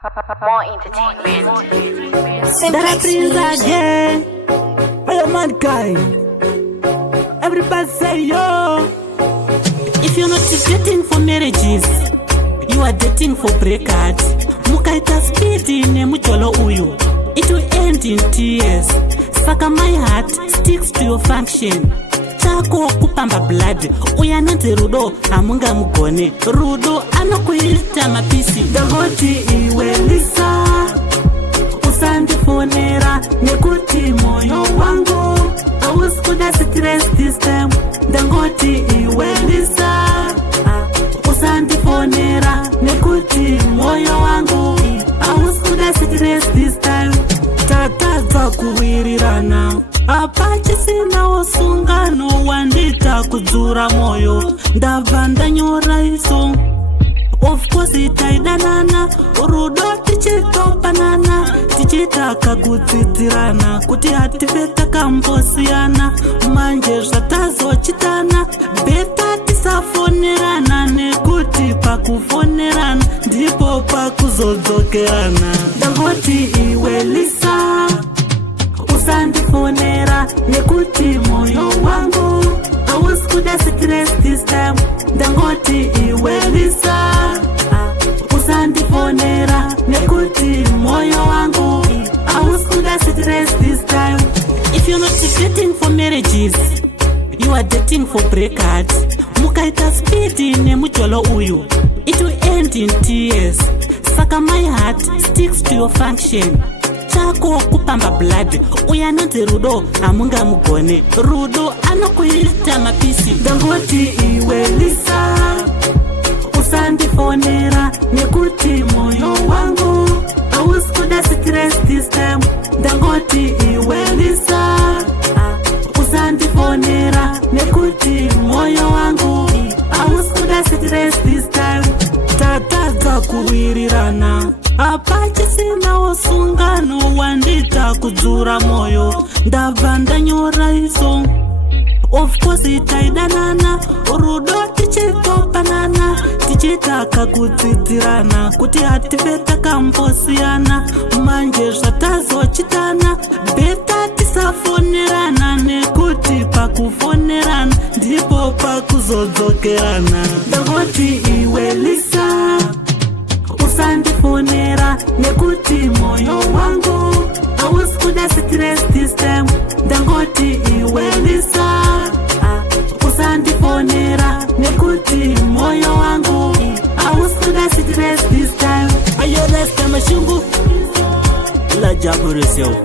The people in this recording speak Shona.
More entertainment. That brings again. I am mankind. Everybody say yo. If you're not dating for marriages, you are dating for breakups. Mukaita speedy ne mucholo uyu. It will end in tears. Saka my heart sticks to your function. Chako kupamba blood. Uyananze rudo amunga mugone. Rudo anokuita mapisi. Dangoti iwe lisa. Usandifonera nekuti moyo wangu. I was gonna stress this time. Dangoti iwe lisa. Usandifonera nekuti moyo wangu. I was gonna stress this time. Tata kuwirirana. Apache sina wasungano wandita kudzura moyo. Ndabva ndanyora iso. Of course itaidanana. Rudo tichitopanana. Tichitaka kudzidzirana. Kuti hativeta kambosiyana. Manje zvatazochitana. Beta tisafonerana. Nekuti pakufonerana ndipo pakuzodzokerana. Dangoti iwe lisa. Usandifonera nekuti moyo wangu. I was gonna stress this time. Dangoti iwe lisa. Usandifonera nekuti moyo wangu. I was gonna stress this time. If you're not dating for marriages, you are dating for breakups. Mukaita speedy ne mucholo uyu. It will end in tears. Saka my heart sticks to your function. Chako kupamba blood. Uyananze rudo amunga mugone. Rudo anokuita mapisi. Dangoti iwe lisa. Usandifonera nekuti moyo wangu. I was gonna stress this time. Dangoti iwe lisa. Usandifonera nekuti moyo wangu. I was gonna stress this time. Tata kuwirirana. Apache sina wasungano wandita kudzura moyo. Ndabva ndanyora iso. Of course itaidanana. Rudo tichitopanana. Tichitaka kudzidzirana. Kuti hativeta kambosiyana. Manje zvatazochitana. Beta tisafonerana. Nekuti pakufonerana ndipo pakuzodzokerana. Dangoti iwe lisa. Usandifonera nekuti moyo wangu. I was gonna stress this time. Dangoti iwe lisa. Usandifonera nekuti moyo wangu. I was gonna stress this time. Ayo lesta mashungu la jaburisyo.